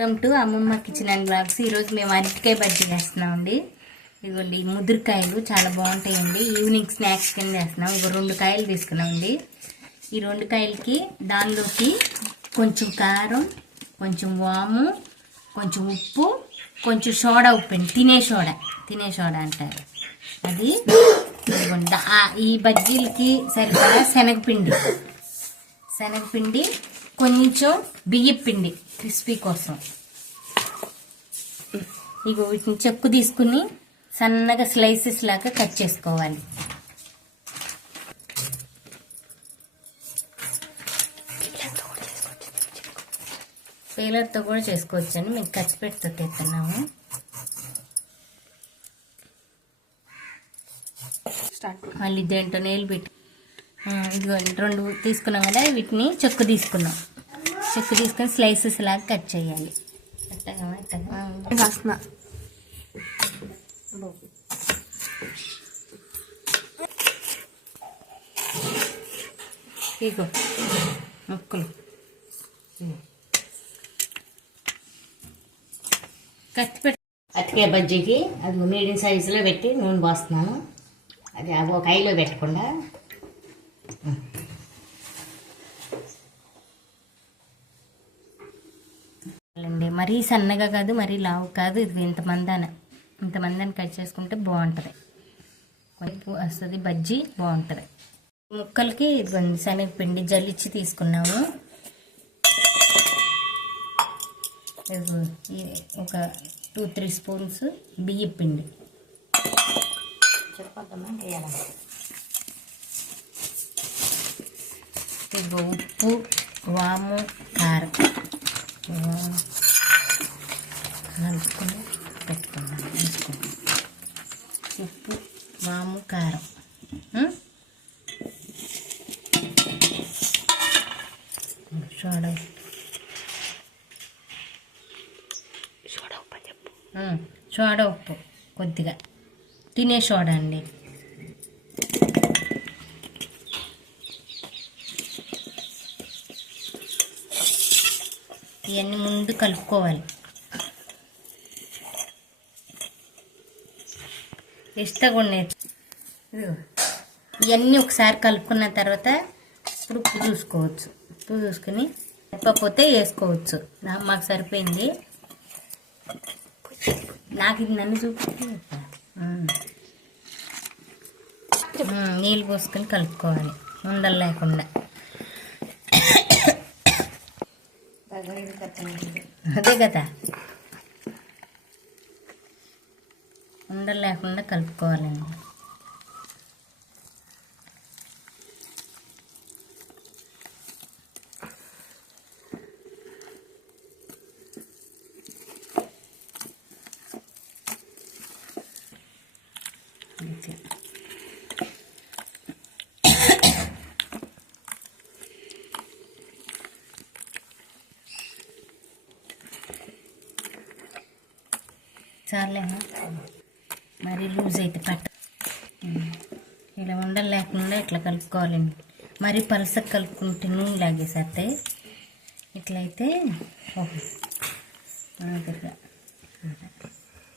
Welcome to Ammamma kitchen and blogs. ఈరోజు మేము అరటికాయ బజ్జీ చేస్తున్నామండి ఇదిగోండి ముదురుకాయలు చాలా బాగుంటాయండి. ఈవినింగ్ స్నాక్స్ కింద చేస్తున్నాం. ఇగో రెండు కాయలు తీసుకున్నామండి ఈ రెండు కాయలకి దానిలోకి కొంచెం కారం కొంచెం వాము కొంచెం ఉప్పు కొంచెం సోడా ఉప్పు అండి తినే సోడా తినే సోడా అంటారు. అది ఇదిగోండి ఈ బజ్జీలకి సరిపడా శనగపిండి. శనగపిండి కొంచెం బియ్యం పిండి క్రిస్పీ కోసం. ఇగో వీటిని చెక్కు తీసుకుని సన్నగా స్లైసెస్ లాగా కట్ చేసుకోవాలి. పేలర్తో కూడా చేసుకోవచ్చండి మేము కత్తి పెట్టుతో తెస్తున్నాము మళ్ళీ దేంట్లో నీళ్ళు పెట్టి ఆ, ఇదిగో రెండు తీసుకున్నాం కదా వీటిని చెక్కు తీసుకున్నాం. చెక్కు తీసుకొని స్లైసెస్ లాగా కట్ చేయాలి. ఇగో ముక్కలు. కత్తి పెట్టి అతికే బజ్జీకి అది మీడియం సైజులో పెట్టి నూనె పోస్తున్నాను. అది అవి ఒక ఐలో పెట్టకుండా. మరీ సన్నగా కాదు మరీ లావు కాదు. ఇది ఇంత మందాన. ఇంత మందాన్ని కట్ చేసుకుంటే బాగుంటుంది. కొంచెం వస్తుంది బజ్జీ బాగుంటుంది. ముక్కలకి శనగపిండి జల్లిచ్చి తీసుకున్నాము. ఒక టూ త్రీ స్పూన్స్ బియ్యం పిండి. ఉప్పు వాము కారం. ఇదిగో కలుపుకొని పెట్టుకున్నాను వేసుకున్నాను ఉప్పు వాము కారం. ఉం? సోడా ఉం, సోడా ఉప్పు కొద్దిగా. తినే సోడా అండి. ఇవన్నీ ముందు కలుపుకోవాలి. ఇస్తా కూడా నేర్చు. ఇవన్నీ ఒకసారి కలుపుకున్న తర్వాత ఇప్పుడు ఉప్పు చూసుకోవచ్చు. ఉప్పు చూసుకుని చెప్పకపోతే వేసుకోవచ్చు. నా మాకు సరిపోయింది. నాకు ఇది నన్ను చూపించి నీళ్ళు పోసుకొని కలుపుకోవాలి. ఉండలు లేకుండా. అదే కదా. ఉండలు లేకుండా కలుపుకోవాలండి అంతే. మరి లూజ్ అయితే పట్ట. ఇలా ఉండలు లేకుండా ఇట్లా కలుపుకోవాలండి. మరి పలసగా కలుపుకుంటే నూనె లాగేసేస్తాయి ఇట్లయితే మాదిరిగా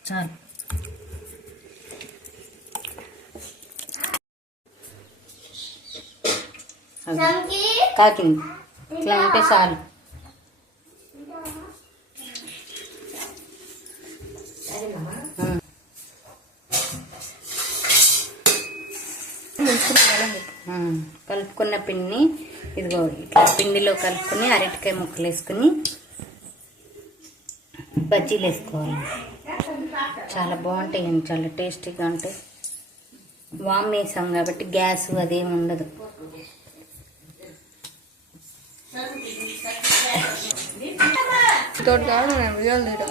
చాలు. కాకింది ఇట్లా ఉంటే చాలు. కలుపుకున్న పిండిని ఇదిగో ఇట్లా పిండిలో కలుపుకొని అరటికాయ ముక్కలు వేసుకుని బజ్జీలు వేసుకోవాలి. చాలా బాగుంటాయండి చాలా టేస్టీగా ఉంటాయి. వామ్ వేసాం కాబట్టి గ్యాస్ అదేం ఉండదు. తోటి కాదు నేను వీడియోలు తీయడం.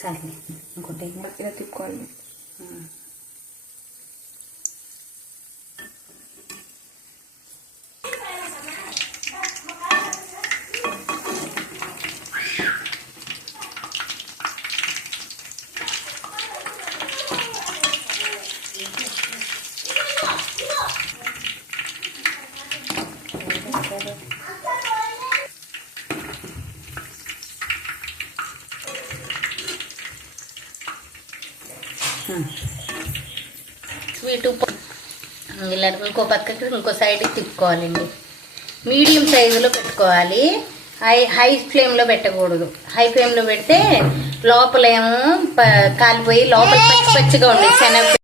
సరే ఇంకోటి ఇలా తిప్పుకోవాలి కదా స్వీట్ ఇలా ఇంకో పక్కకి ఇంకో సైడ్కి తిప్పుకోవాలండి. మీడియం సైజులో పెట్టుకోవాలి. హై హై ఫ్లేమ్లో పెట్టకూడదు. హై ఫ్లేమ్లో పెడితే లోపలేమో కాలిపోయి లోపల పచ్చి పచ్చిగా ఉండే శనగ